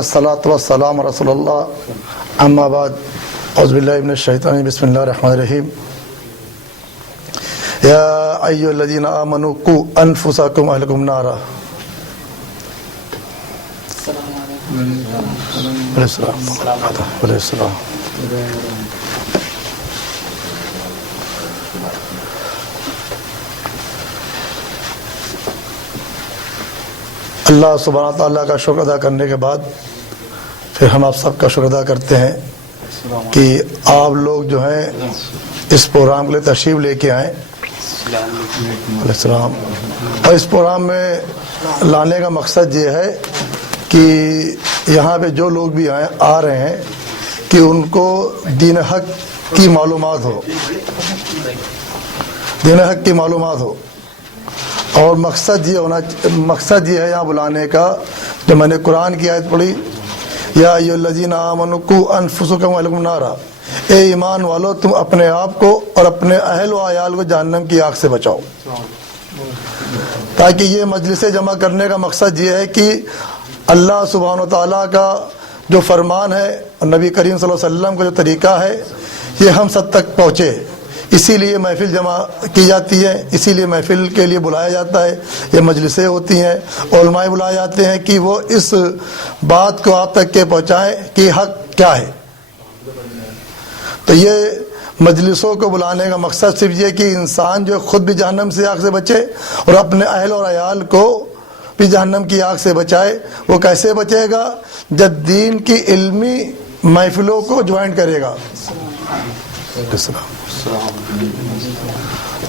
الصلاۃ والسلام رسول اللہ اما بعد اعوذ باللہ من الشیطان الرجیم بسم اللہ الرحمن الرحیم یا ایھا الذین آمنوا قوا انفسکم واہلکم نارا اللہ سبحانہ تعالیٰ کا شکر ادا کرنے کے بعد پھر ہم آپ سب کا شکر ادا کرتے ہیں کہ آپ لوگ جو ہیں اس پروگرام کے لیے تشریف لے کے آئیں علیہ السلام. اور اس پروگرام میں لانے کا مقصد یہ ہے کہ یہاں پہ جو لوگ بھی آ رہے ہیں کہ ان کو دین حق کی معلومات ہو، دین حق کی معلومات ہو. اور مقصد یہ ہے یہاں بلانے کا، جو میں نے قرآن کی آیت پڑھی، یا ایھا الذین آمنوا قوا انفسکم واہلکم نارا، اے ایمان والو تم اپنے آپ کو اور اپنے اہل و عیال کو جہنم کی آگ سے بچاؤ. تاکہ یہ مجلس جمع کرنے کا مقصد یہ ہے کہ اللہ سبحانہ و تعالیٰ کا جو فرمان ہے اور نبی کریم صلی اللہ علیہ وسلم کا جو طریقہ ہے یہ ہم سب تک پہنچے. اسی لیے محفل جمع کی جاتی ہے، اسی لیے محفل کے لیے بلایا جاتا ہے، یہ مجلسیں ہوتی ہیں، علماء بلائے جاتے ہیں کہ وہ اس بات کو آپ تک کے پہنچائیں کہ حق کیا ہے. تو یہ مجلسوں کو بلانے کا مقصد صرف یہ کہ انسان جو خود بھی جہنم سے آگ سے بچے اور اپنے اہل اور عیال کو بھی جہنم کی آگ سے بچائے. وہ کیسے بچے گا؟ جب دین کی علمی محفلوں کو جوائن کرے گا.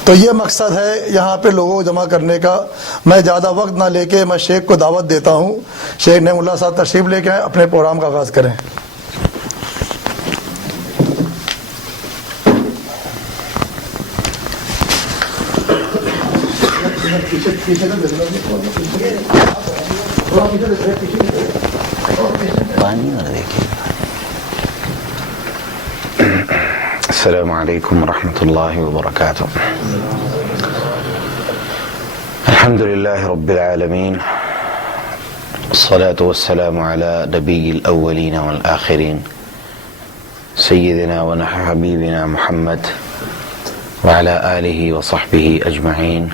تو یہ مقصد ہے یہاں پہ لوگوں کو جمع کرنے کا. میں زیادہ وقت نہ لے کے میں شیخ کو دعوت دیتا ہوں. شیخ نعیم اللہ صاحب تشریف لے کے آئے، اپنے پروگرام کا آغاز کریں. السلام علیکم ورحمۃ اللہ وبرکاتہ. الحمد للہ رب العالمین، والصلاة والسلام علی نبی الاولین والآخرین سیدنا وحبیبنا محمد وعلى آلہ وصحبہ اجمعین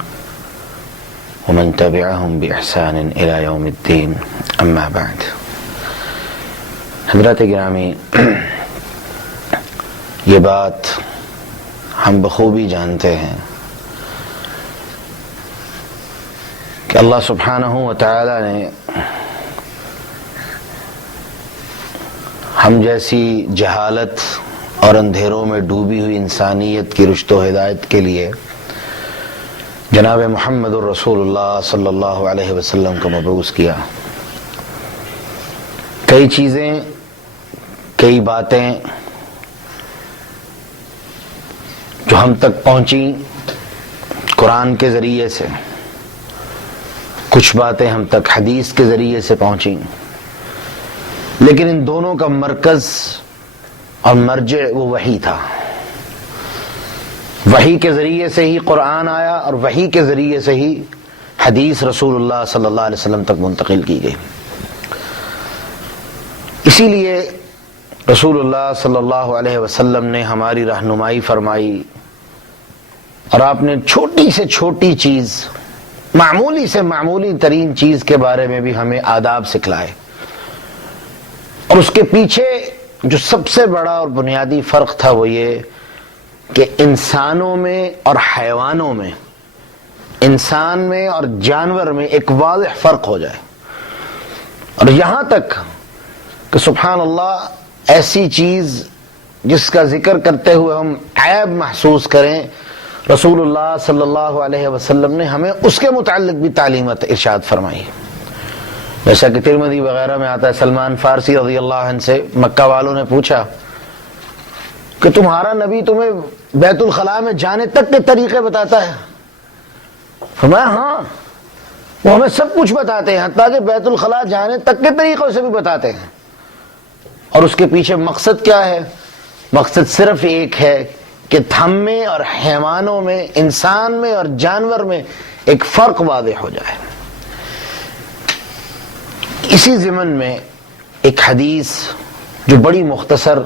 ومن تبعهم بإحسان إلى يوم الدین. اما بعد. حضرات گرامی، یہ بات ہم بخوبی جانتے ہیں کہ اللہ سبحانہ و تعالی نے ہم جیسی جہالت اور اندھیروں میں ڈوبی ہوئی انسانیت کی رشد و ہدایت کے لیے جناب محمد الرسول اللہ صلی اللہ علیہ وسلم کو مبعوث کیا. کئی چیزیں، کئی باتیں جو ہم تک پہنچی قرآن کے ذریعے سے، کچھ باتیں ہم تک حدیث کے ذریعے سے پہنچی، لیکن ان دونوں کا مرکز اور مرجع وہ وحی تھا. وحی کے ذریعے سے ہی قرآن آیا اور وحی کے ذریعے سے ہی حدیث رسول اللہ صلی اللہ علیہ وسلم تک منتقل کی گئی. اسی لیے رسول اللہ صلی اللہ علیہ وسلم نے ہماری رہنمائی فرمائی اور آپ نے چھوٹی سے چھوٹی چیز، معمولی سے معمولی ترین چیز کے بارے میں بھی ہمیں آداب سکھلائے. اور اس کے پیچھے جو سب سے بڑا اور بنیادی فرق تھا وہ یہ کہ انسانوں میں اور حیوانوں میں، انسان میں اور جانور میں ایک واضح فرق ہو جائے. اور یہاں تک کہ سبحان اللہ ایسی چیز جس کا ذکر کرتے ہوئے ہم عیب محسوس کریں، رسول اللہ صلی اللہ علیہ وسلم نے ہمیں اس کے متعلق بھی تعلیمات ارشاد فرمائی. جیسا کہ ترمذی وغیرہ میں آتا ہے، سلمان فارسی رضی اللہ عنہ سے مکہ والوں نے پوچھا کہ تمہارا نبی تمہیں بیت الخلاء میں جانے تک کے طریقے بتاتا ہے؟ فرمایا ہاں، وہ ہمیں سب کچھ بتاتے ہیں، حتیٰ کہ بیت الخلاء جانے تک کے طریقوں سے بھی بتاتے ہیں. اور اس کے پیچھے مقصد کیا ہے؟ مقصد صرف ایک ہے کہ ہم میں اور حیوانوں میں، انسان میں اور جانور میں ایک فرق واضح ہو جائے. اسی ضمن میں ایک حدیث جو بڑی مختصر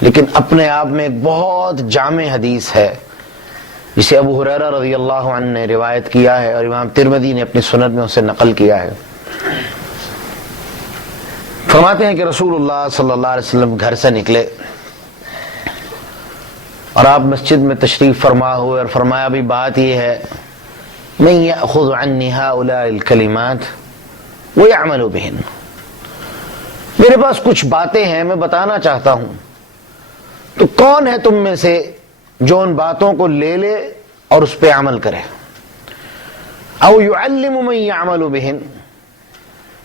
لیکن اپنے آپ میں ایک بہت جامع حدیث ہے، جسے ابو ہریرہ رضی اللہ عنہ نے روایت کیا ہے اور امام ترمذی نے اپنی سنن میں اسے نقل کیا ہے۔ فرماتے ہیں کہ رسول اللہ صلی اللہ علیہ وسلم گھر سے نکلے اور آپ مسجد میں تشریف فرما ہوئے، اور فرمایا بھی بات یہ ہے من یأخذ عنی ہؤلاء الکلمات ویعمل بہن، میرے پاس کچھ باتیں ہیں میں بتانا چاہتا ہوں، تو کون ہے تم میں سے جو ان باتوں کو لے لے اور اس پہ عمل کرے؟ او یعلم من یعمل بہن،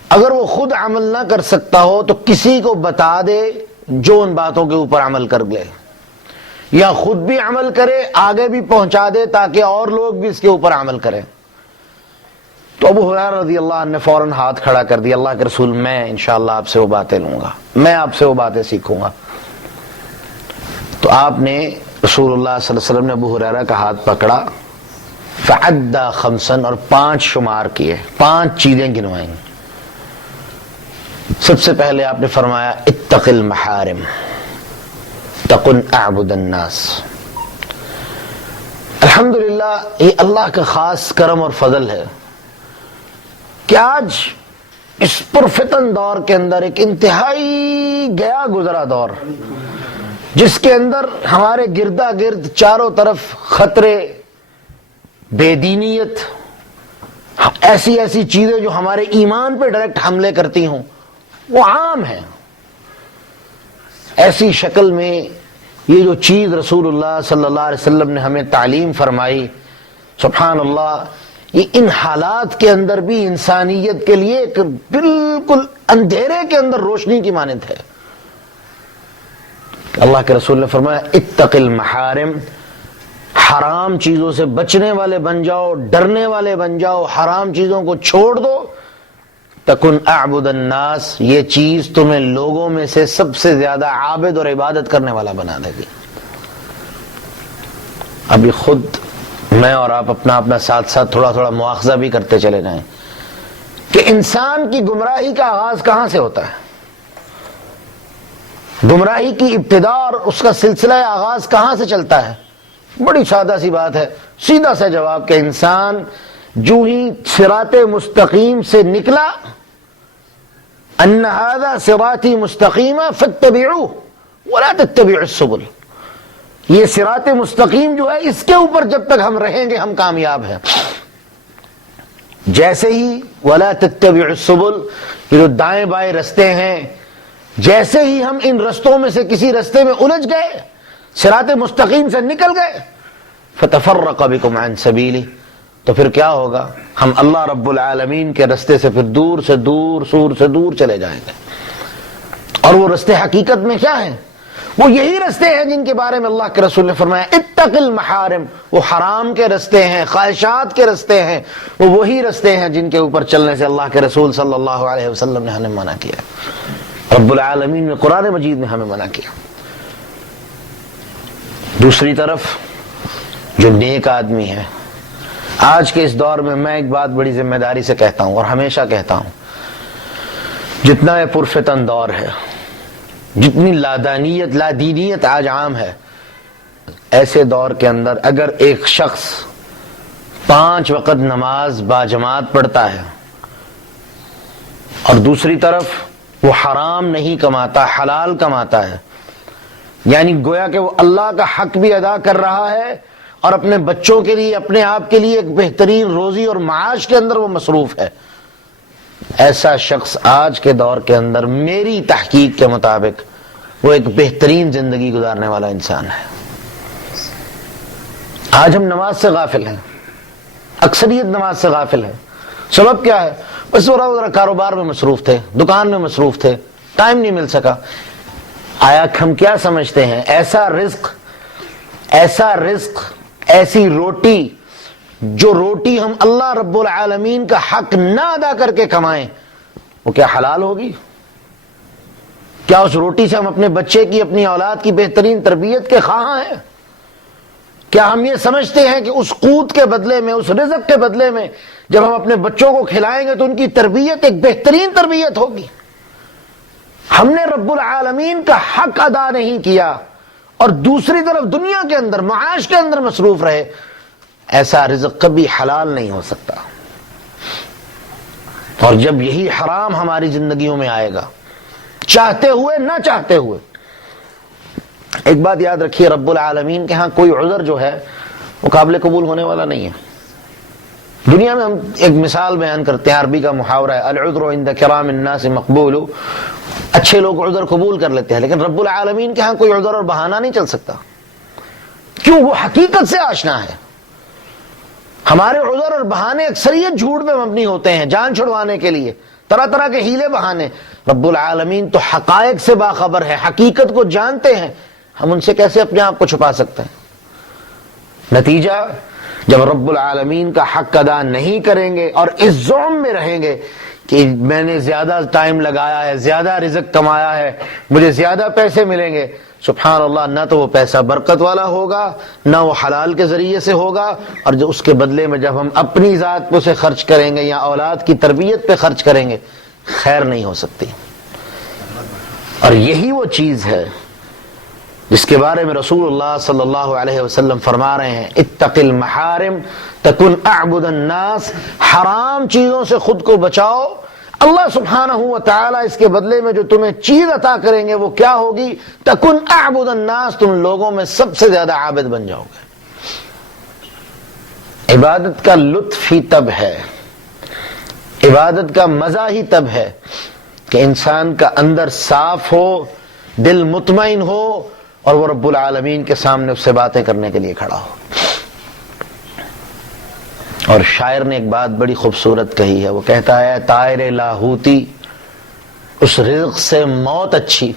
اگر وہ خود عمل نہ کر سکتا ہو تو کسی کو بتا دے جو ان باتوں کے اوپر عمل کر لے، یا خود بھی عمل کرے آگے بھی پہنچا دے تاکہ اور لوگ بھی اس کے اوپر عمل کریں۔ تو ابو ہریرہ رضی اللہ عنہ نے فوراً ہاتھ کھڑا کر دیا، اللہ کے رسول میں انشاءاللہ آپ سے وہ باتیں لوں گا، میں آپ سے وہ باتیں سیکھوں گا۔ تو آپ نے رسول اللہ صلی اللہ علیہ وسلم نے ابو ہریرہ کا ہاتھ پکڑا، فعدى خمسا، اور 5 شمار کیے، 5 چیزیں گنوائیں۔ سب سے پہلے آپ نے فرمایا اتق المحارم تکن اعبد الناس۔ الحمدللہ یہ اللہ کا خاص کرم اور فضل ہے کہ آج اس پرفتن دور کے اندر ایک انتہائی گیا گزرا دور، جس کے اندر ہمارے گردا گرد چاروں طرف خطرے، بے دینیت، ایسی ایسی چیزیں جو ہمارے ایمان پہ ڈائریکٹ حملے کرتی ہوں وہ عام ہیں۔ ایسی شکل میں یہ جو چیز رسول اللہ صلی اللہ علیہ وسلم نے ہمیں تعلیم فرمائی، سبحان اللہ، یہ ان حالات کے اندر بھی انسانیت کے لیے ایک بالکل اندھیرے کے اندر روشنی کی مانند ہے۔ اللہ کے رسول نے فرمایا اتق المحارم، حرام چیزوں سے بچنے والے بن جاؤ، ڈرنے والے بن جاؤ، حرام چیزوں کو چھوڑ دو، تکن اعبد الناس، یہ چیز تمہیں لوگوں میں سے سب سے زیادہ عابد اور عبادت کرنے والا بنا دے گی۔ ابھی خود میں اور آپ اپنا ساتھ ساتھ تھوڑا تھوڑا مواخذہ بھی کرتے چلے جائیں کہ انسان کی گمراہی کا آغاز کہاں سے ہوتا ہے، گمراہی کی ابتدا اور اس کا سلسلہ آغاز کہاں سے چلتا ہے؟ بڑی سادہ سی بات ہے، سیدھا سا جواب کہ انسان جو ہی صراط مستقیم سے نکلا، ان ھذا صراطی مستقیما فاتبعوہ ولا تتبعوا السبل، یہ صراط مستقیم جو ہے اس کے اوپر جب تک ہم رہیں گے ہم کامیاب ہیں۔ جیسے ہی ولا تتبعوا السبل، یہ جو دائیں بائیں رستے ہیں، جیسے ہی ہم ان رستوں میں سے کسی رستے میں الجھ گئے، صراط مستقیم سے نکل گئے، فتفرق بکم عن سبیلی، تو پھر کیا ہوگا؟ ہم اللہ رب العالمین کے رستے سے پھر دور سے دور چلے جائیں گے۔ اور وہ رستے حقیقت میں کیا ہیں؟ وہ یہی رستے ہیں جن کے بارے میں اللہ کے رسول نے فرمایا اتق المحارم، وہ حرام کے رستے ہیں، خواہشات کے رستے ہیں، وہ وہی رستے ہیں جن کے اوپر چلنے سے اللہ کے رسول صلی اللہ علیہ وسلم نے ہمیں منع کیا، رب العالمین نے قرآن مجید میں ہمیں منع کیا۔ دوسری طرف جو نیک آدمی ہے، آج کے اس دور میں میں ایک بات بڑی ذمہ داری سے کہتا ہوں اور ہمیشہ کہتا ہوں، جتنا یہ پرفتن دور ہے، جتنی لادینیت آج عام ہے، ایسے دور کے اندر اگر ایک شخص 5 وقت نماز باجماعت پڑھتا ہے اور دوسری طرف وہ حرام نہیں کماتا، حلال کماتا ہے، یعنی گویا کہ وہ اللہ کا حق بھی ادا کر رہا ہے اور اپنے بچوں کے لیے، اپنے آپ کے لیے ایک بہترین روزی اور معاش کے اندر وہ مصروف ہے، ایسا شخص آج کے دور کے اندر میری تحقیق کے مطابق وہ ایک بہترین زندگی گزارنے والا انسان ہے۔ آج ہم نماز سے غافل ہیں، اکثریت نماز سے غافل ہے۔ سبب کیا ہے؟ بس ذرا کاروبار میں مصروف تھے، دکان میں مصروف تھے، ٹائم نہیں مل سکا۔ آیا ہم کیا سمجھتے ہیں ایسا رزق، ایسی روٹی، جو روٹی ہم اللہ رب العالمین کا حق نہ ادا کر کے کمائیں، وہ کیا حلال ہوگی؟ کیا اس روٹی سے ہم اپنے بچے کی، اپنی اولاد کی بہترین تربیت کے خواہاں ہیں؟ کیا ہم یہ سمجھتے ہیں کہ اس قوت کے بدلے میں، اس رزق کے بدلے میں جب ہم اپنے بچوں کو کھلائیں گے تو ان کی تربیت ایک بہترین تربیت ہوگی؟ ہم نے رب العالمین کا حق ادا نہیں کیا اور دوسری طرف دنیا کے اندر معاش کے اندر مصروف رہے، ایسا رزق کبھی حلال نہیں ہو سکتا۔ اور جب یہی حرام ہماری زندگیوں میں آئے گا، چاہتے ہوئے نہ چاہتے ہوئے، ایک بات یاد رکھیے، رب العالمین کے ہاں کوئی عذر جو ہے وہ قابل قبول ہونے والا نہیں ہے۔ دنیا میں ہم ایک مثال بیان کرتے ہیں، عربی کا محاورہ ہے، العذر عند کرام الناس مقبول، اچھے لوگ عذر قبول کر لیتے ہیں، لیکن رب العالمین کے ہاں کوئی عذر اور بہانہ نہیں چل سکتا۔ کیوں؟ وہ حقیقت سے آشنا ہے۔ ہمارے عذر اور بہانے اکثریت جھوٹ پہ مبنی ہوتے ہیں، جان چھڑوانے کے لیے طرح طرح کے ہیلے بہانے۔ رب العالمین تو حقائق سے باخبر ہے، حقیقت کو جانتے ہیں، ہم ان سے کیسے اپنے آپ کو چھپا سکتے ہیں؟ نتیجہ، جب رب العالمین کا حق ادا نہیں کریں گے اور اس ظلم میں رہیں گے کہ میں نے زیادہ ٹائم لگایا ہے، زیادہ رزق کمایا ہے، مجھے زیادہ پیسے ملیں گے، سبحان اللہ، نہ تو وہ پیسہ برکت والا ہوگا، نہ وہ حلال کے ذریعے سے ہوگا، اور جو اس کے بدلے میں جب ہم اپنی ذات پہ اسے خرچ کریں گے یا اولاد کی تربیت پہ خرچ کریں گے، خیر نہیں ہو سکتی۔ اور یہی وہ چیز ہے جس کے بارے میں رسول اللہ صلی اللہ علیہ وسلم فرما رہے ہیں، اتق المحارم تکن اعبد الناس، حرام چیزوں سے خود کو بچاؤ، اللہ سبحانہ و تعالی اس کے بدلے میں جو تمہیں چیز عطا کریں گے وہ کیا ہوگی؟ تکن اعبد الناس، تم لوگوں میں سب سے زیادہ عابد بن جاؤ گے۔ عبادت کا لطف ہی تب ہے، عبادت کا مزہ ہی تب ہے کہ انسان کا اندر صاف ہو، دل مطمئن ہو، اور وہ رب العالمین کے سامنے اس سے باتیں کرنے کے لیے کھڑا ہو۔ اور شاعر نے ایک بات بڑی خوبصورت کہی ہے، وہ کہتا ہے، طائر لاہوتی، اس رزق سے موت اچھی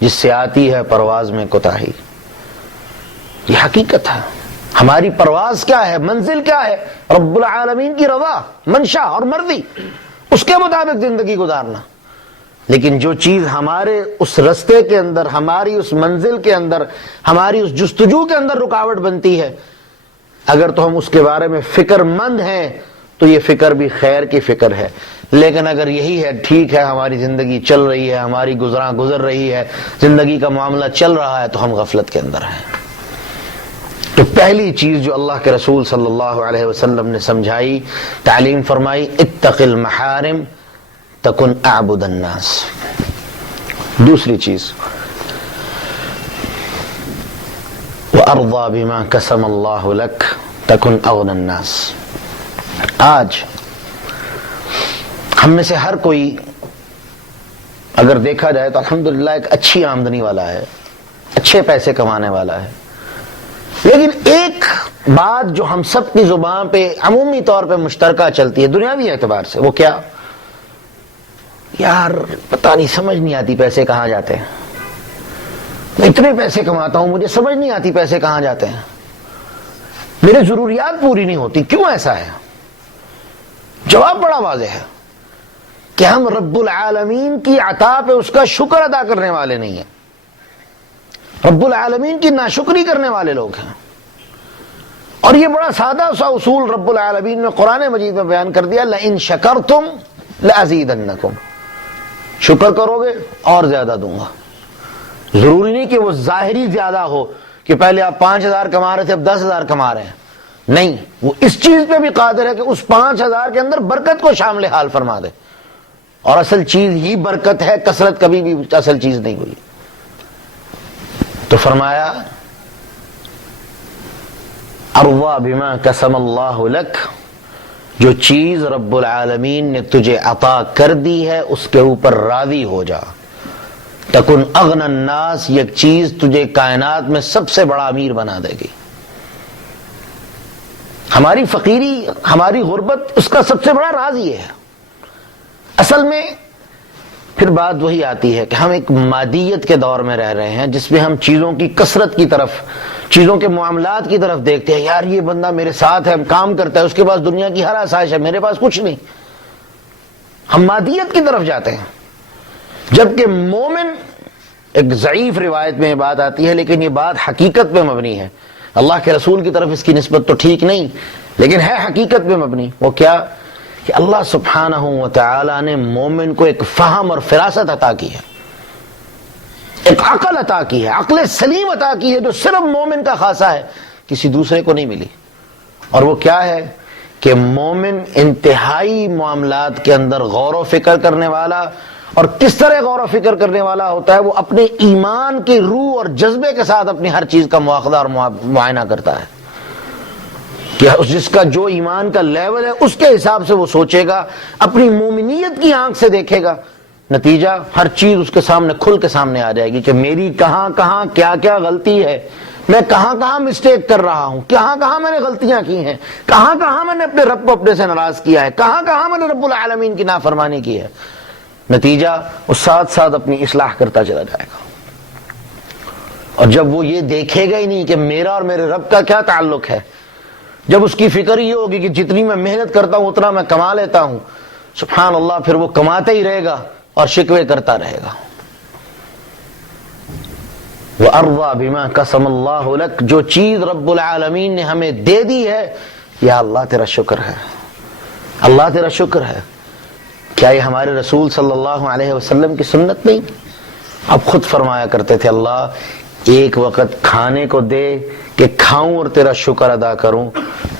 جس سے آتی ہے پرواز میں کوتاہی۔ یہ حقیقت ہے۔ ہماری پرواز کیا ہے، منزل کیا ہے؟ رب العالمین کی رضا، منشا اور مرضی، اس کے مطابق زندگی گزارنا۔ لیکن جو چیز ہمارے اس رستے کے اندر، ہماری اس منزل کے اندر، ہماری اس جستجو کے اندر رکاوٹ بنتی ہے، اگر تو ہم اس کے بارے میں فکر مند ہیں تو یہ فکر بھی خیر کی فکر ہے، لیکن اگر یہی ہے ٹھیک ہے، ہماری زندگی چل رہی ہے، ہماری گزر رہی ہے، زندگی کا معاملہ چل رہا ہے، تو ہم غفلت کے اندر ہیں۔ تو پہلی چیز جو اللہ کے رسول صلی اللہ علیہ وسلم نے سمجھائی، تعلیم فرمائی، اتق المحارم تکن اعبد الناس۔ دوسری چیز، وَأَرْضَى بِمَا قَسَمَ اللَّهُ لَكَ تَكُنْ أَغْنَى النَّاسِ۔ آج ہم میں سے ہر کوئی اگر دیکھا جائے تو الحمدللہ ایک اچھی آمدنی والا ہے، اچھے پیسے کمانے والا ہے، لیکن ایک بات جو ہم سب کی زبان پہ عمومی طور پہ مشترکہ چلتی ہے دنیاوی اعتبار سے، وہ کیا؟ یار پتہ نہیں، سمجھ نہیں آتی پیسے کہاں جاتے ہیں، میں اتنے پیسے کماتا ہوں، مجھے سمجھ نہیں آتی پیسے کہاں جاتے ہیں، میری ضروریات پوری نہیں ہوتی، کیوں ایسا ہے؟ جواب بڑا واضح ہے کہ ہم رب العالمین کی عطا پہ اس کا شکر ادا کرنے والے نہیں ہیں، رب العالمین کی ناشکری کرنے والے لوگ ہیں۔ اور یہ بڑا سادہ سا اصول رب العالمین نے قرآن مجید میں بیان کر دیا، لَإِن شَكَرْتُمْ لَأَزِيدَنَّكُمْ، شکر کرو گے اور زیادہ دوں گا۔ ضروری نہیں کہ وہ ظاہری زیادہ ہو کہ پہلے آپ 5,000 کما رہے تھے اب 10,000 کما رہے ہیں، نہیں، وہ اس چیز پہ بھی قادر ہے کہ اس 5,000 کے اندر برکت کو شامل حال فرما دے، اور اصل چیز ہی برکت ہے، کثرت کبھی بھی اصل چیز نہیں ہوئی۔ تو فرمایا، ارضا بما قسم اللہ لک، جو چیز رب العالمین نے تجھے عطا کر دی ہے اس کے اوپر راضی ہو جا، تکن اغنى الناس، یہ چیز تجھے کائنات میں سب سے بڑا امیر بنا دے گی۔ ہماری فقیری، ہماری غربت، اس کا سب سے بڑا راز یہ ہے۔ اصل میں پھر بات وہی آتی ہے کہ ہم ایک مادیت کے دور میں رہ رہے ہیں جس میں ہم چیزوں کی کثرت کی طرف، چیزوں کے معاملات کی طرف دیکھتے ہیں، یار یہ بندہ میرے ساتھ ہے، کام کرتا ہے، اس کے پاس دنیا کی ہر آسائش ہے، میرے پاس کچھ نہیں، ہم مادیت کی طرف جاتے ہیں۔ جبکہ مومن، ایک ضعیف روایت میں یہ بات آتی ہے لیکن یہ بات حقیقت پہ مبنی ہے، اللہ کے رسول کی طرف اس کی نسبت تو ٹھیک نہیں لیکن ہے حقیقت پہ مبنی، وہ کیا کہ اللہ سبحانہ و تعالی نے مومن کو ایک فہم اور فراست عطا کی ہے، ایک عقل عطا کی ہے، عقل سلیم عطا کی ہے، جو صرف مومن کا خاصہ ہے، کسی دوسرے کو نہیں ملی۔ اور وہ کیا ہے کہ مومن انتہائی معاملات کے اندر غور و فکر کرنے والا، اور کس طرح غور و فکر کرنے والا ہوتا ہے، وہ اپنے ایمان کی روح اور جذبے کے ساتھ اپنی ہر چیز کا مواخذہ اور معائنہ کرتا ہے کہ جس کا جو ایمان کا لیول ہے اس کے حساب سے وہ سوچے گا، اپنی مومنیت کی آنکھ سے دیکھے گا، نتیجہ ہر چیز اس کے سامنے کھل کے سامنے آ جائے گی کہ میری کہاں کہاں کیا کیا غلطی ہے، میں کہاں کہاں مسٹیک کر رہا ہوں، کہاں کہاں میں نے غلطیاں کی ہیں، کہاں کہاں میں نے اپنے رب کو اپنے سے ناراض کیا ہے، کہاں کہاں میں نے رب العالمین کی نافرمانی کی ہے۔ نتیجہ وہ ساتھ ساتھ اپنی اصلاح کرتا چلا جائے گا۔ اور جب وہ یہ دیکھے گا ہی نہیں کہ میرا اور میرے رب کا کیا تعلق ہے، جب اس کی فکر یہ ہوگی کہ جتنی میں محنت کرتا ہوں اتنا میں کما لیتا ہوں، سبحان اللہ، پھر وہ کماتا ہی رہے گا اور شکوے کرتا رہے گا۔ وَأَرْضَى بِمَا قَسَمَ اللَّهُ لَكَ، جو چیز رب العالمین نے ہمیں دے دی ہے، یا اللہ تیرا شکر ہے، اللہ تیرا شکر ہے۔ کیا یہ ہمارے رسول صلی اللہ علیہ وسلم کی سنت نہیں؟ اب خود فرمایا کرتے تھے، اللہ ایک وقت کھانے کو دے کہ کھاؤں اور تیرا شکر ادا کروں،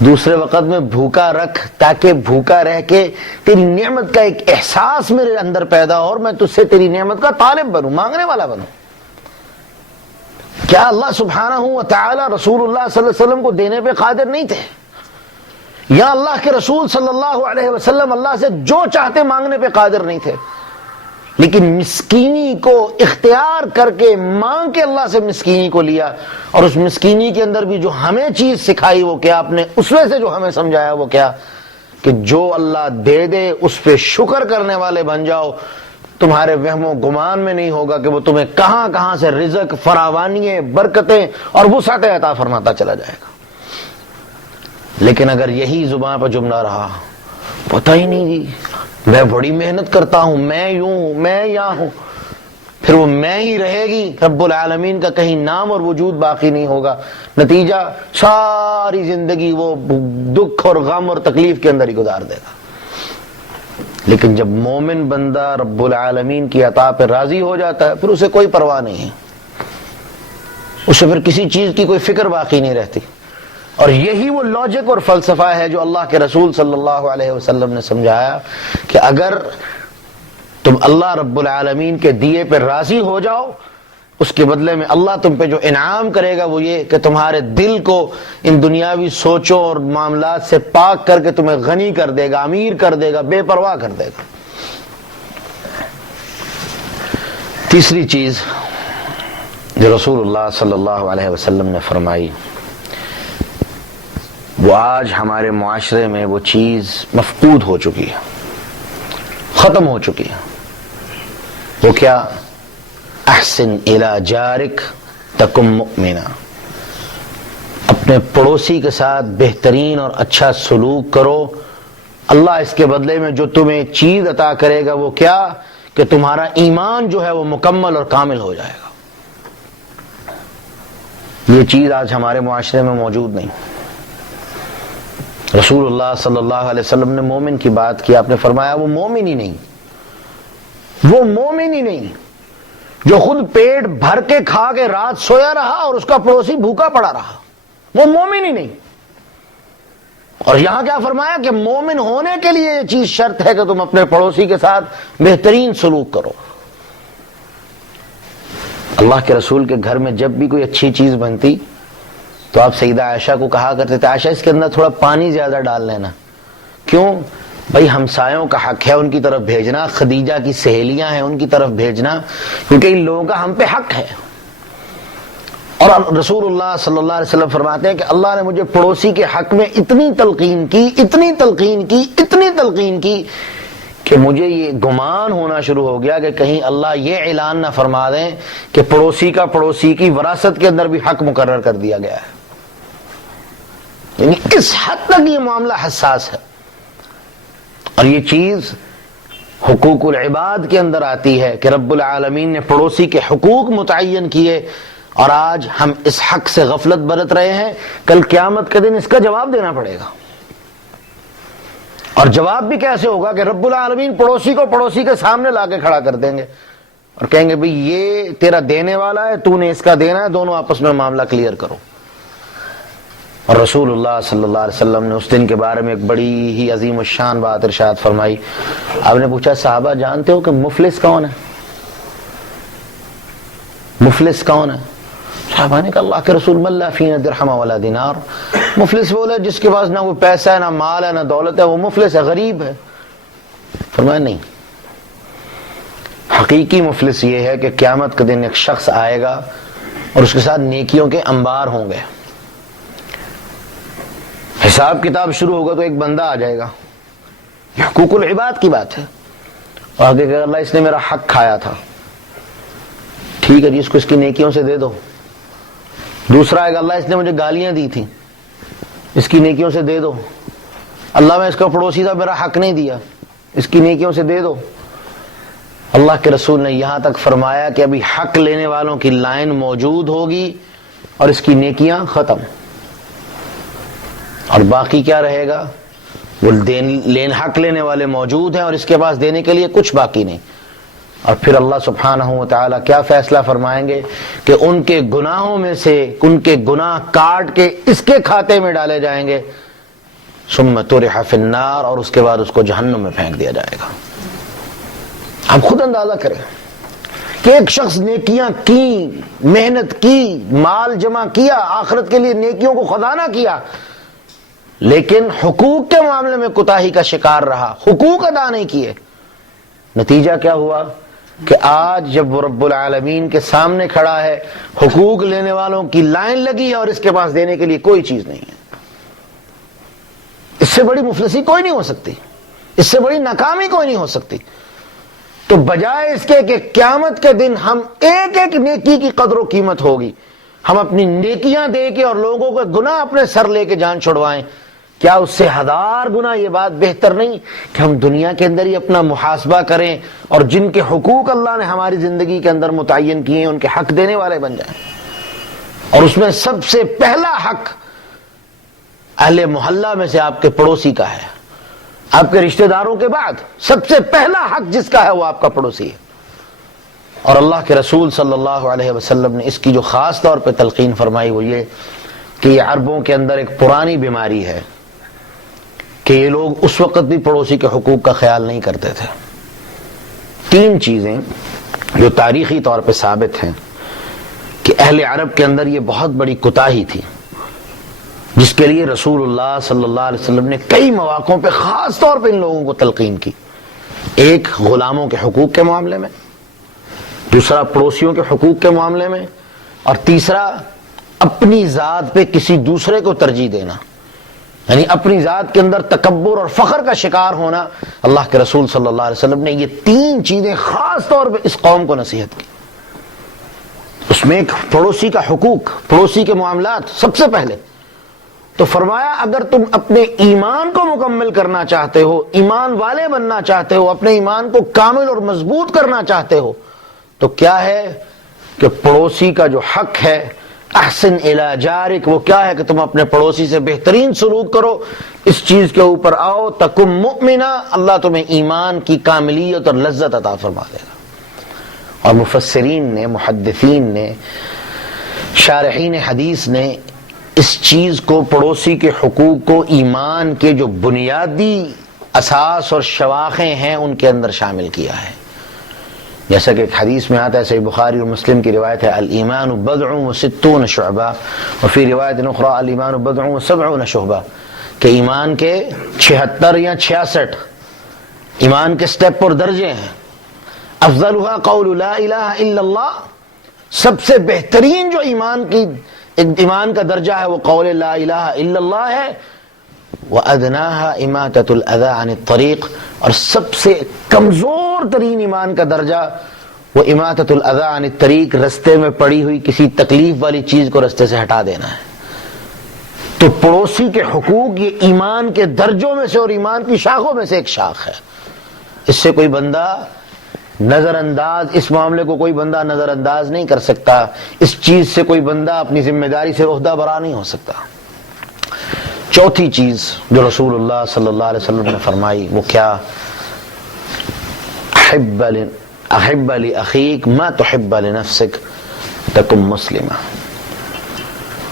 دوسرے وقت میں بھوکا رکھ تاکہ بھوکا رہ کے تیری نعمت کا ایک احساس میرے اندر پیدا ہو اور میں تجھ سے تیری نعمت کا طالب بنوں، مانگنے والا بنوں۔ کیا اللہ سبحانہ و تعالی رسول اللہ صلی اللہ علیہ وسلم کو دینے پہ قادر نہیں تھے؟ یا اللہ کے رسول صلی اللہ علیہ وسلم اللہ سے جو چاہتے مانگنے پہ قادر نہیں تھے، لیکن مسکینی کو اختیار کر کے مانگ کے اللہ سے مسکینی کو لیا، اور اس مسکینی کے اندر بھی جو ہمیں چیز سکھائی وہ کیا، اپنے اسوے سے جو ہمیں سمجھایا وہ کیا، کہ جو اللہ دے دے اس پہ شکر کرنے والے بن جاؤ، تمہارے وہم و گمان میں نہیں ہوگا کہ وہ تمہیں کہاں کہاں سے رزق، فراوانیاں، برکتیں اور وسعتیں عطا فرماتا چلا جائے گا۔ لیکن اگر یہی زبان پر جملہ رہا، پتہ ہی نہیں جی، میں بڑی محنت کرتا ہوں، میں یوں میں یہاں ہوں، پھر وہ میں ہی رہے گی، رب العالمین کا کہیں نام اور وجود باقی نہیں ہوگا، نتیجہ ساری زندگی وہ دکھ اور غم اور تکلیف کے اندر ہی گزار دے گا۔ لیکن جب مومن بندہ رب العالمین کی عطا پہ راضی ہو جاتا ہے، پھر اسے کوئی پرواہ نہیں ہے، اسے پھر کسی چیز کی کوئی فکر باقی نہیں رہتی۔ اور یہی وہ لاجک اور فلسفہ ہے جو اللہ کے رسول صلی اللہ علیہ وسلم نے سمجھایا کہ اگر تم اللہ رب العالمین کے دیے پہ راضی ہو جاؤ، اس کے بدلے میں اللہ تم پہ جو انعام کرے گا وہ یہ کہ تمہارے دل کو ان دنیاوی سوچوں اور معاملات سے پاک کر کے تمہیں غنی کر دے گا، امیر کر دے گا، بے پرواہ کر دے گا۔ تیسری چیز جو رسول اللہ صلی اللہ علیہ وسلم نے فرمائی، وہ آج ہمارے معاشرے میں وہ چیز مفقود ہو چکی ہے، ختم ہو چکی ہے۔ وہ کیا؟ احسن الی جارک تکن مؤمنا، اپنے پڑوسی کے ساتھ بہترین اور اچھا سلوک کرو، اللہ اس کے بدلے میں جو تمہیں چیز عطا کرے گا وہ کیا کہ تمہارا ایمان جو ہے وہ مکمل اور کامل ہو جائے گا۔ یہ چیز آج ہمارے معاشرے میں موجود نہیں۔ رسول اللہ صلی اللہ علیہ وسلم نے مومن کی بات کی، آپ نے فرمایا وہ مومن ہی نہیں، وہ مومن ہی نہیں جو خود پیٹ بھر کے کھا کے رات سویا رہا اور اس کا پڑوسی بھوکا پڑا رہا، وہ مومن ہی نہیں۔ اور یہاں کیا فرمایا کہ مومن ہونے کے لیے یہ چیز شرط ہے کہ تم اپنے پڑوسی کے ساتھ بہترین سلوک کرو۔ اللہ کے رسول کے گھر میں جب بھی کوئی اچھی چیز بنتی تو آپ سیدہ عائشہ کو کہا کرتے تھے، عائشہ اس کے اندر تھوڑا پانی زیادہ ڈال لینا۔ کیوں؟ بھائی ہمسایوں کا حق ہے ان کی طرف بھیجنا، خدیجہ کی سہیلیاں ہیں ان کی طرف بھیجنا، کیونکہ ان لوگوں کا ہم پہ حق ہے۔ اور رسول اللہ صلی اللہ علیہ وسلم فرماتے ہیں کہ اللہ نے مجھے پڑوسی کے حق میں اتنی تلقین کی، اتنی تلقین کی، اتنی تلقین کی کہ مجھے یہ گمان ہونا شروع ہو گیا کہ کہیں اللہ یہ اعلان نہ فرما دیں کہ پڑوسی کا پڑوسی کی وراثت کے اندر بھی حق مقرر کر دیا گیا ہے۔ یعنی اس حد تک یہ معاملہ حساس ہے، اور یہ چیز حقوق العباد کے اندر آتی ہے کہ رب العالمین نے پڑوسی کے حقوق متعین کیے، اور آج ہم اس حق سے غفلت برت رہے ہیں، کل قیامت کے دن اس کا جواب دینا پڑے گا۔ اور جواب بھی کیسے ہوگا کہ رب العالمین پڑوسی کو پڑوسی کے سامنے لا کے کھڑا کر دیں گے اور کہیں گے بھئی یہ تیرا دینے والا ہے، تو نے اس کا دینا ہے، دونوں آپس میں معاملہ کلیئر کرو۔ اور رسول اللہ صلی اللہ علیہ وسلم نے اس دن کے بارے میں ایک بڑی ہی عظیم الشان بات ارشاد فرمائی۔ آپ نے پوچھا صحابہ جانتے ہو کہ مفلس کون ہے؟ مفلس کون ہے؟ صحابہ نے کہا اللہ کے رسول من لا فینا درہم ولا دینار، مفلس بولے جس کے پاس نہ کوئی پیسہ ہے، نہ مال ہے، نہ دولت ہے، وہ مفلس ہے، غریب ہے۔ فرمایا نہیں، حقیقی مفلس یہ ہے کہ قیامت کے دن ایک شخص آئے گا اور اس کے ساتھ نیکیوں کے انبار ہوں گے، حساب کتاب شروع ہوگا تو ایک بندہ آ جائے گا، یہ حقوق العباد کی بات ہے، اور آگے کہ اللہ اس نے میرا حق کھایا تھا، ٹھیک ہے جی اس کو اس کی نیکیوں سے دے دو۔ دوسرا ہے کہ اللہ اس نے مجھے گالیاں دی تھی، اس کی نیکیوں سے دے دو۔ اللہ میں اس کا پڑوسی تھا، میرا حق نہیں دیا، اس کی نیکیوں سے دے دو۔ اللہ کے رسول نے یہاں تک فرمایا کہ ابھی حق لینے والوں کی لائن موجود ہوگی اور اس کی نیکیاں ختم، اور باقی کیا رہے گا؟ وہ حق لینے والے موجود ہیں اور اس کے پاس دینے کے لیے کچھ باقی نہیں۔ اور پھر اللہ سبحانہ و تعالیٰ کیا فیصلہ فرمائیں گے کہ ان کے گناہوں میں سے ان کے گناہ کاٹ کے اس کے کھاتے میں ڈالے جائیں گے، ثم طرح فی النار، اور اس کے بعد اس کو جہنم میں پھینک دیا جائے گا۔ آپ خود اندازہ کریں کہ ایک شخص نیکیاں کی، محنت کی، مال جمع کیا، آخرت کے لیے نیکیوں کو خزانہ کیا، لیکن حقوق کے معاملے میں کوتاہی کا شکار رہا، حقوق ادا نہیں کیے۔ نتیجہ کیا ہوا کہ آج جب وہ رب العالمین کے سامنے کھڑا ہے، حقوق لینے والوں کی لائن لگی ہے اور اس کے پاس دینے کے لیے کوئی چیز نہیں ہے۔ اس سے بڑی مفلسی کوئی نہیں ہو سکتی، اس سے بڑی ناکامی کوئی نہیں ہو سکتی۔ تو بجائے اس کے کہ قیامت کے دن ہم ایک ایک نیکی کی قدر و قیمت ہوگی، ہم اپنی نیکیاں دے کے اور لوگوں کے گناہ اپنے سر لے کے جان چھڑوائیں، کیا اس سے 1000 گنا یہ بات بہتر نہیں کہ ہم دنیا کے اندر ہی اپنا محاسبہ کریں اور جن کے حقوق اللہ نے ہماری زندگی کے اندر متعین کیے ہیں ان کے حق دینے والے بن جائیں؟ اور اس میں سب سے پہلا حق اہل محلہ میں سے آپ کے پڑوسی کا ہے، آپ کے رشتہ داروں کے بعد سب سے پہلا حق جس کا ہے وہ آپ کا پڑوسی ہے۔ اور اللہ کے رسول صلی اللہ علیہ وسلم نے اس کی جو خاص طور پہ تلقین فرمائی وہ یہ کہ یہ عربوں کے اندر ایک پرانی بیماری ہے کہ یہ لوگ اس وقت بھی پڑوسی کے حقوق کا خیال نہیں کرتے تھے۔ 3 چیزیں جو تاریخی طور پہ ثابت ہیں کہ اہل عرب کے اندر یہ بہت بڑی کوتاہی تھی، جس کے لیے رسول اللہ صلی اللہ علیہ وسلم نے کئی مواقعوں پہ خاص طور پہ ان لوگوں کو تلقین کی۔ ایک غلاموں کے حقوق کے معاملے میں، دوسرا پڑوسیوں کے حقوق کے معاملے میں، اور تیسرا اپنی ذات پہ کسی دوسرے کو ترجیح دینا، یعنی اپنی ذات کے اندر تکبر اور فخر کا شکار ہونا۔ اللہ کے رسول صلی اللہ علیہ وسلم نے یہ 3 چیزیں خاص طور پہ اس قوم کو نصیحت کی۔ اس میں ایک پڑوسی کا حقوق، پڑوسی کے معاملات سب سے پہلے تو فرمایا اگر تم اپنے ایمان کو مکمل کرنا چاہتے ہو، ایمان والے بننا چاہتے ہو، اپنے ایمان کو کامل اور مضبوط کرنا چاہتے ہو تو کیا ہے کہ پڑوسی کا جو حق ہے احسن الی جارک، وہ کیا ہے کہ تم اپنے پڑوسی سے بہترین سلوک کرو۔ اس چیز کے اوپر آؤ تکم مؤمنہ، اللہ تمہیں ایمان کی کاملیت اور لذت عطا فرما دے گا۔ اور مفسرین نے، محدثین نے، شارحین حدیث نے اس چیز کو، پڑوسی کے حقوق کو ایمان کے جو بنیادی اساس اور شواخیں ہیں ان کے اندر شامل کیا ہے۔ جیسا کہ ایک حدیث میں آتا ہے، صحیح بخاری اور مسلم کی روایت ہے، الایمان بضع و60 شعبہ، وفی روایت اخری الایمان بضع و70 شعبہ، کہ ایمان کے 76 یا 66 ایمان کے سٹیپ اور درجے ہیں۔ افضلها قول لا الہ الا اللہ، سب سے بہترین جو ایمان کا درجہ ہے وہ قول لا الہ الا اللہ ہے۔ وَأَدْنَاهَا إِمَاتَةُ الْأَذَىٰ عَنِ الطَّرِيقِ، اور سب سے کمزور ترین ایمان کا درجہ وہ اماطۃ الاذی عن الطریق، رستے میں پڑی ہوئی کسی تکلیف والی چیز کو رستے سے ہٹا دینا ہے۔ تو پڑوسی کے حقوق یہ ایمان کے درجوں میں سے اور ایمان کی شاخوں میں سے ایک شاخ ہے۔ اس سے کوئی بندہ نظر انداز، اس معاملے کو کوئی بندہ نظر انداز نہیں کر سکتا، اس چیز سے کوئی بندہ اپنی ذمہ داری سے عہدہ برا نہیں ہو سکتا۔ چوتھی چیز جو رسول اللہ صلی اللہ علیہ وسلم نے فرمائی وہ کیا؟ احب لاخیک ما تحب لنفسک تکن مسلما.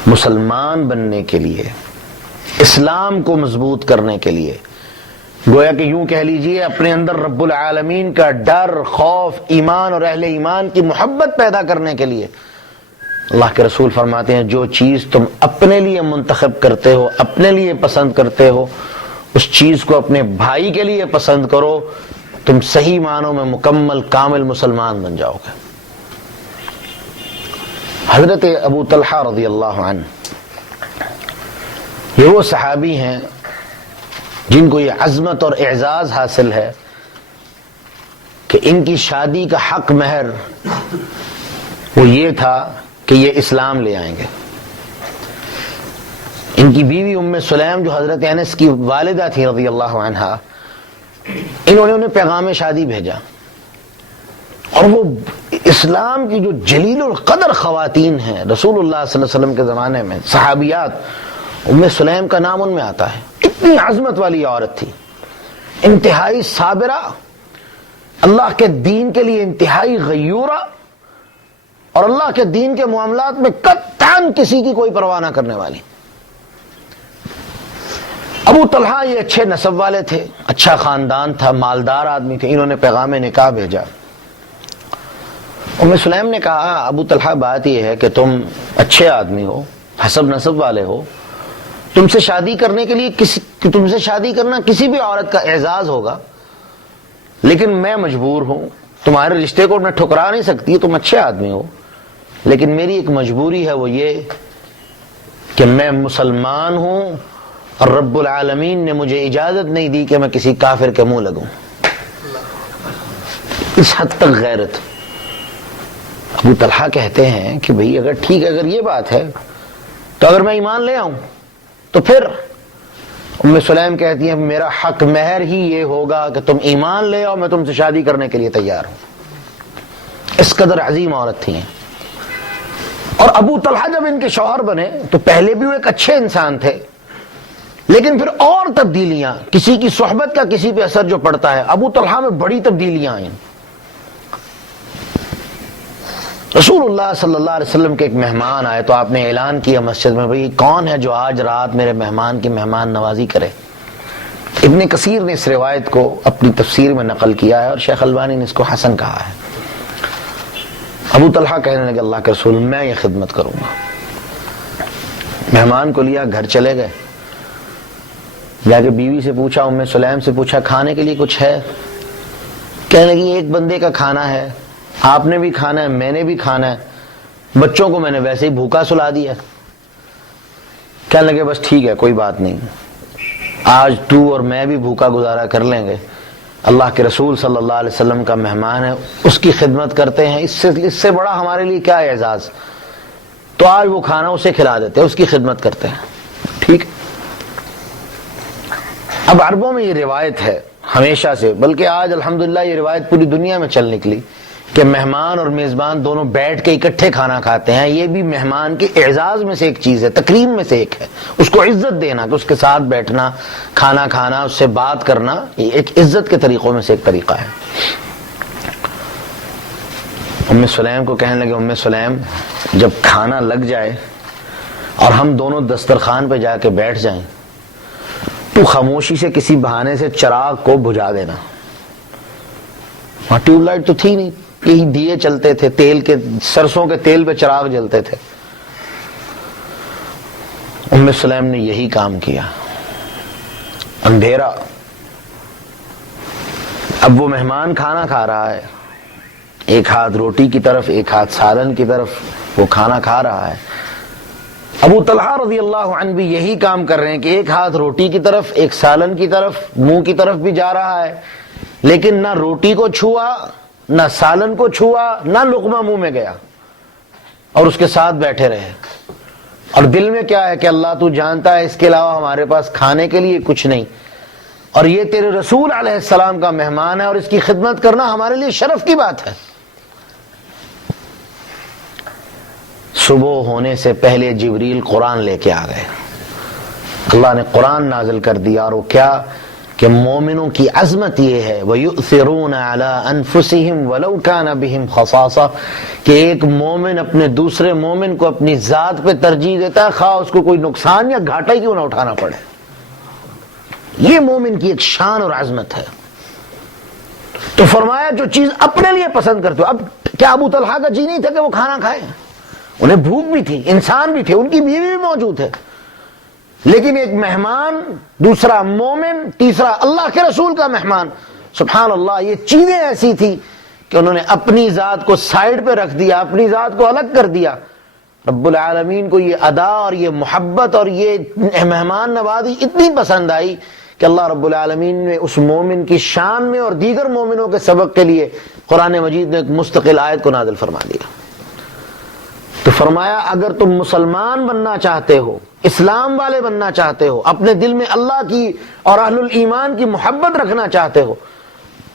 مسلمان بننے کے لیے، اسلام کو مضبوط کرنے کے لیے، گویا کہ یوں کہہ لیجئے اپنے اندر رب العالمین کا ڈر، خوف، ایمان اور اہل ایمان کی محبت پیدا کرنے کے لیے اللہ کے رسول فرماتے ہیں جو چیز تم اپنے لیے منتخب کرتے ہو، اپنے لیے پسند کرتے ہو، اس چیز کو اپنے بھائی کے لیے پسند کرو، تم صحیح معنوں میں مکمل کامل مسلمان بن جاؤ گے. حضرت ابو طلحہ رضی اللہ عنہ یہ وہ صحابی ہیں جن کو یہ عظمت اور اعزاز حاصل ہے کہ ان کی شادی کا حق مہر وہ یہ تھا کہ یہ اسلام لے آئیں گے. ان کی بیوی ام سلیم جو حضرت انس کی والدہ تھی رضی اللہ عنہا، انہوں نے انہیں پیغام شادی بھیجا، اور وہ اسلام کی جو جلیل القدر خواتین ہیں رسول اللہ صلی اللہ علیہ وسلم کے زمانے میں، صحابیات، ام سلیم کا نام ان میں آتا ہے. اتنی عظمت والی عورت تھی، انتہائی صابرہ، اللہ کے دین کے لیے انتہائی غیورہ، اور اللہ کے دین کے معاملات میں قطعاً کسی کی کوئی پرواہ نہ کرنے والی. ابو طلحہ یہ اچھے نسب والے تھے، اچھا خاندان تھا، مالدار آدمی تھے. انہوں نے پیغام نکاح بھیجا. ام سلیم نے کہا ابو طلحہ بات یہ ہے کہ تم اچھے آدمی ہو، حسب نسب والے ہو، تم سے شادی کرنے کے لیے تم سے شادی کرنا کسی بھی عورت کا اعزاز ہوگا، لیکن میں مجبور ہوں، تمہارے رشتے کو میں ٹھکرا نہیں سکتی، تم اچھے آدمی ہو، لیکن میری ایک مجبوری ہے، وہ یہ کہ میں مسلمان ہوں اور رب العالمین نے مجھے اجازت نہیں دی کہ میں کسی کافر کے منہ لگوں. اس حد تک غیرت. ابو طلحہ کہتے ہیں کہ بھئی اگر ٹھیک ہے، اگر یہ بات ہے تو اگر میں ایمان لے آؤں تو پھر ام سلیم کہتی ہیں میرا حق مہر ہی یہ ہوگا کہ تم ایمان لے آؤ، میں تم سے شادی کرنے کے لیے تیار ہوں. اس قدر عظیم عورت تھی. اور ابو طلحہ جب ان کے شوہر بنے تو پہلے بھی وہ ایک اچھے انسان تھے، لیکن پھر اور تبدیلیاں، کسی کی صحبت کا کسی پہ اثر جو پڑتا ہے، ابو طلحہ میں بڑی تبدیلیاں آئیں. رسول اللہ صلی اللہ علیہ وسلم کے ایک مہمان آئے تو آپ نے اعلان کیا مسجد میں، بھئی کون ہے جو آج رات میرے مہمان کی مہمان نوازی کرے. ابن کثیر نے اس روایت کو اپنی تفسیر میں نقل کیا ہے اور شیخ البانی نے اس کو حسن کہا ہے. ابو طلحہ کہنے لگے اللہ کے رسول میں یہ خدمت کروں گا. مہمان کو لیا، گھر چلے گئے، جا کے بیوی سے پوچھا، ام سلیم سے پوچھا کھانے کے لیے کچھ ہے؟ کہنے لگی ایک بندے کا کھانا ہے، آپ نے بھی کھانا ہے، میں نے بھی کھانا ہے، بچوں کو میں نے ویسے ہی بھوکا سلا دیا. کہنے لگے بس ٹھیک ہے کوئی بات نہیں، آج تو اور میں بھی بھوکا گزارا کر لیں گے، اللہ کے رسول صلی اللہ علیہ وسلم کا مہمان ہے، اس کی خدمت کرتے ہیں، اس سے بڑا ہمارے لیے کیا اعزاز. تو آج وہ کھانا اسے کھلا دیتے ہیں، اس کی خدمت کرتے ہیں. ٹھیک. اب عربوں میں یہ روایت ہے ہمیشہ سے، بلکہ آج الحمدللہ یہ روایت پوری دنیا میں چل نکلی کہ مہمان اور میزبان دونوں بیٹھ کے اکٹھے کھانا کھاتے ہیں. یہ بھی مہمان کے اعزاز میں سے ایک چیز ہے، تکریم میں سے ایک ہے، اس کو عزت دینا، کہ اس کے ساتھ بیٹھنا، کھانا کھانا، اس سے بات کرنا، یہ ایک عزت کے طریقوں میں سے ایک طریقہ ہے. ام سلیم کو کہنے لگے ام سلیم جب کھانا لگ جائے اور ہم دونوں دسترخوان پہ جا کے بیٹھ جائیں تو خاموشی سے کسی بہانے سے چراغ کو بجھا دینا. وہاں ٹیوب لائٹ تو تھی نہیں، یہی دیے چلتے تھے، تیل کے، سرسوں کے تیل پہ چراغ جلتے تھے. ام سلیم نے یہی کام کیا. اندھیرا، اب وہ مہمان کھانا کھا رہا ہے، ایک ہاتھ روٹی کی طرف، ایک ہاتھ سالن کی طرف وہ کھانا کھا رہا ہے. ابو طلحہ رضی اللہ عنہ بھی یہی کام کر رہے ہیں کہ ایک ہاتھ روٹی کی طرف، ایک سالن کی طرف، منہ کی طرف بھی جا رہا ہے، لیکن نہ روٹی کو چھوا، نہ سالن کو چھوا، نہ لقمہ منہ میں گیا، اور اس کے ساتھ بیٹھے رہے. اور دل میں کیا ہے کہ اللہ تو جانتا ہے اس کے علاوہ ہمارے پاس کھانے کے لیے کچھ نہیں، اور یہ تیرے رسول علیہ السلام کا مہمان ہے اور اس کی خدمت کرنا ہمارے لیے شرف کی بات ہے. صبح ہونے سے پہلے جبریل قرآن لے کے آ گئے. اللہ نے قرآن نازل کر دیا، اور وہ کیا کہ مومنوں کی عظمت یہ ہے وَيُؤْثِرُونَ عَلَىٰ أَنفُسِهِمْ وَلَوْ كَانَ بِهِمْ خَصَاصَةٌ، کہ ایک مومن اپنے دوسرے مومن کو اپنی ذات پہ ترجیح دیتا ہے، خواہ اس کو کوئی نقصان یا گھاٹا ہی کیوں نہ اٹھانا پڑے۔ یہ مومن کی ایک شان اور عظمت ہے۔ تو فرمایا جو چیز اپنے لیے پسند کرتے ہو، اب کیا ابو طلحہ کا جی نہیں تھا کہ وہ کھانا کھائے؟ انہیں بھوک بھی تھی، انسان بھی تھے، ان کی بیوی بھی موجود ہے، لیکن ایک مہمان، دوسرا مومن، تیسرا اللہ کے رسول کا مہمان، سبحان اللہ، یہ چیزیں ایسی تھی کہ انہوں نے اپنی ذات کو سائیڈ پہ رکھ دیا، اپنی ذات کو الگ کر دیا۔ رب العالمین کو یہ ادا اور یہ محبت اور یہ مہمان نوازی اتنی پسند آئی کہ اللہ رب العالمین نے اس مومن کی شان میں اور دیگر مومنوں کے سبق کے لیے قرآن مجید میں ایک مستقل آیت کو نازل فرما دیا۔ تو فرمایا اگر تم مسلمان بننا چاہتے ہو، اسلام والے بننا چاہتے ہو، اپنے دل میں اللہ کی اور اہل الایمان کی محبت رکھنا چاہتے ہو،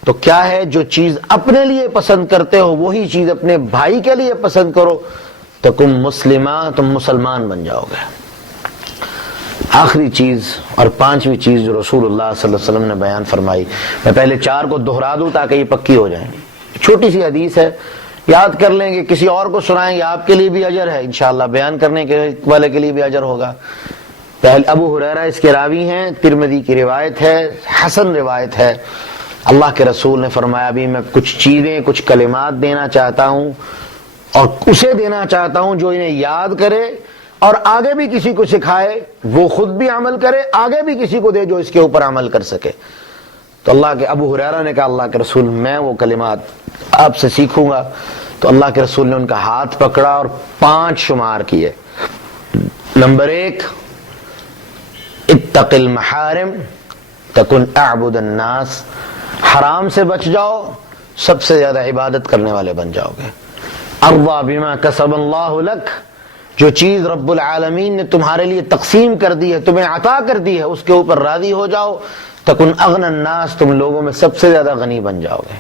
تو کیا ہے جو چیز اپنے لیے پسند کرتے ہو وہی چیز اپنے بھائی کے لیے پسند کرو، تو تم مسلمان بن جاؤ گے۔ آخری چیز اور پانچویں چیز جو رسول اللہ صلی اللہ علیہ وسلم نے بیان فرمائی، میں پہلے چار کو دہرا دوں تاکہ یہ پکی ہو جائیں۔ چھوٹی سی حدیث ہے، یاد کر لیں گے، کسی اور کو سنائیں گے، آپ کے لیے بھی اجر ہے انشاءاللہ، بیان کرنے والے کے لیے بھی اجر ہوگا۔ پہلے ابو ہریرہ اس کے راوی ہیں، ترمذی کی روایت ہے، حسن روایت ہے۔ اللہ کے رسول نے فرمایا ابھی میں کچھ چیزیں، کچھ کلمات دینا چاہتا ہوں، اور اسے دینا چاہتا ہوں جو انہیں یاد کرے اور آگے بھی کسی کو سکھائے، وہ خود بھی عمل کرے، آگے بھی کسی کو دے جو اس کے اوپر عمل کر سکے۔ تو اللہ کے ابو ہریرہ نے کہا اللہ کے رسول میں وہ کلمات آپ سے سیکھوں گا۔ تو اللہ کے رسول نے ان کا ہاتھ پکڑا اور 5 شمار کیے۔ نمبر 1، اتق المحارم تکن اعبد الناس، حرام سے بچ جاؤ، سب سے زیادہ عبادت کرنے والے بن جاؤ گے۔ ارضا بما کسب اللہ لک، جو چیز رب العالمین نے تمہارے لیے تقسیم کر دی ہے، تمہیں عطا کر دی ہے، اس کے اوپر راضی ہو جاؤ۔ تکن اغنى الناس، تم لوگوں میں سب سے زیادہ غنی بن جاؤ گے۔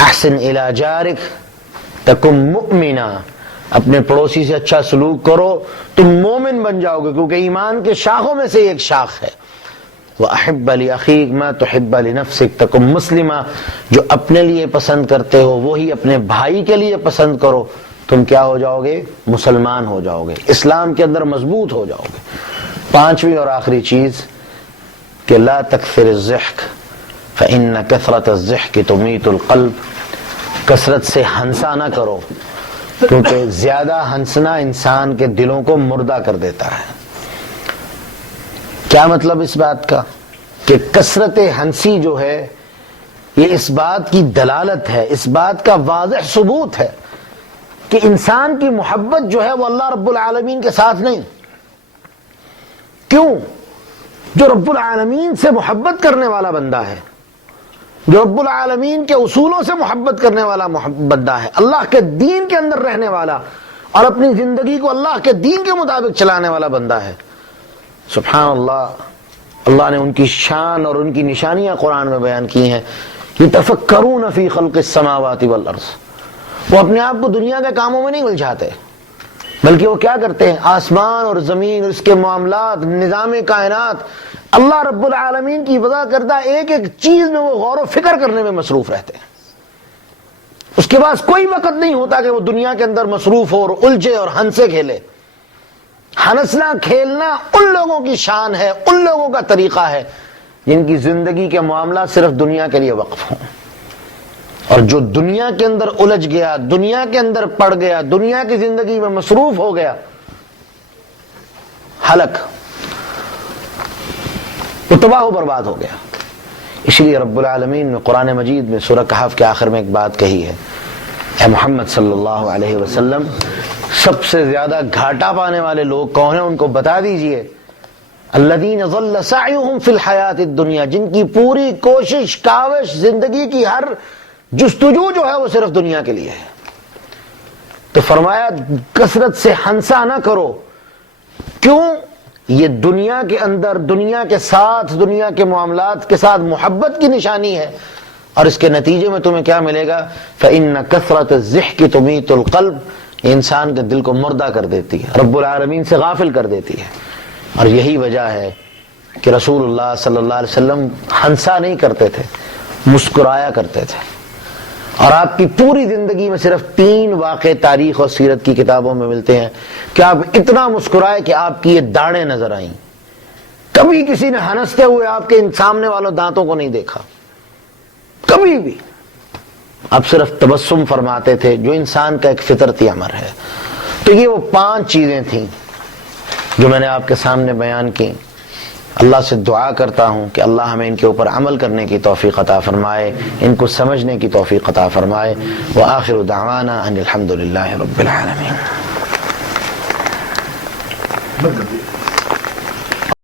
احسن الی جارک تکن مؤمنا، اپنے پڑوسی سے اچھا سلوک کرو، تم مومن بن جاؤ گے، کیونکہ ایمان کے شاخوں میں سے ایک شاخ ہے۔ وَأَحِبَّ لِأَخِيكَ مَا تُحِبَّ لِنَفْسِكَ تکن مسلمہ، جو اپنے لیے پسند کرتے ہو وہی اپنے بھائی کے لیے پسند کرو، تم کیا ہو جاؤ گے؟ مسلمان ہو جاؤ گے، اسلام کے اندر مضبوط ہو جاؤ گے۔ 5ویں اور آخری چیز کہ لا تکثر الضحک فإن کثرت الضحک تمیت القلب، کثرت سے ہنسا نہ کرو، کیونکہ زیادہ ہنسنا انسان کے دلوں کو مردہ کر دیتا ہے۔ کیا مطلب اس بات کا؟ کہ کثرت ہنسی جو ہے یہ اس بات کی دلالت ہے، اس بات کا واضح ثبوت ہے کہ انسان کی محبت جو ہے وہ اللہ رب العالمین کے ساتھ نہیں۔ کیوں؟ جو رب العالمین سے محبت کرنے والا بندہ ہے، جو رب العالمین کے اصولوں سے محبت کرنے والا بندہ ہے، اللہ کے دین کے اندر رہنے والا اور اپنی زندگی کو اللہ کے دین کے مطابق چلانے والا بندہ ہے، سبحان اللہ، اللہ نے ان کی شان اور ان کی نشانیاں قرآن میں بیان کی ہیں۔ یتفکرون فی خلق السماوات والارض، وہ اپنے آپ کو دنیا کے کاموں میں نہیں الجھاتے، بلکہ وہ کیا کرتے ہیں؟ آسمان اور زمین، اس کے معاملات، نظام کائنات، اللہ رب العالمین کی وضع کردہ ایک ایک چیز میں وہ غور و فکر کرنے میں مصروف رہتے ہیں۔ اس کے پاس کوئی وقت نہیں ہوتا کہ وہ دنیا کے اندر مصروف ہو اور الجھے اور ہنسے کھیلے۔ ہنسنا کھیلنا ان لوگوں کی شان ہے، ان لوگوں کا طریقہ ہے جن کی زندگی کے معاملات صرف دنیا کے لیے وقف ہوں، اور جو دنیا کے اندر الجھ گیا، دنیا کے اندر پڑ گیا، دنیا کی زندگی میں مصروف ہو گیا، ہلک، وہ تباہ و برباد ہو گیا۔ اس لیے رب العالمین نے قرآن مجید میں سورہ کہف کے آخر میں ایک بات کہی ہے، اے محمد صلی اللہ علیہ وسلم، سب سے زیادہ گھاٹا پانے والے لوگ کون ہیں ان کو بتا دیجئے، الذین ضل سعیہم فی الحیات الدنیا، جن کی پوری کوشش، کاوش، زندگی کی ہر جستجو جو ہے وہ صرف دنیا کے لیے ہے۔ تو فرمایا کثرت سے ہنسا نہ کرو، کیوں؟ یہ دنیا کے اندر، دنیا کے ساتھ، دنیا کے معاملات کے ساتھ محبت کی نشانی ہے، اور اس کے نتیجے میں تمہیں کیا ملے گا؟ فإن کثرت الضحک تمیت القلب، یہ انسان کے دل کو مردہ کر دیتی ہے، رب العالمین سے غافل کر دیتی ہے۔ اور یہی وجہ ہے کہ رسول اللہ صلی اللہ علیہ وسلم ہنسا نہیں کرتے تھے، مسکرایا کرتے تھے. اور آپ کی پوری زندگی میں صرف 3 واقعے تاریخ اور سیرت کی کتابوں میں ملتے ہیں کہ آپ اتنا مسکرائے کہ آپ کی یہ داڑیں نظر آئیں. کبھی کسی نے ہنستے ہوئے آپ کے سامنے والوں دانتوں کو نہیں دیکھا، کبھی بھی. آپ صرف تبسم فرماتے تھے جو انسان کا ایک فطرتی امر ہے. تو یہ وہ 5 چیزیں تھیں جو میں نے آپ کے سامنے بیان کی. اللہ سے دعا کرتا ہوں کہ اللہ ہمیں ان کے اوپر عمل کرنے کی توفیق عطا فرمائے، ان کو سمجھنے کی توفیق عطا فرمائے. وآخر دعوانا ان الحمد للہ رب العالمین.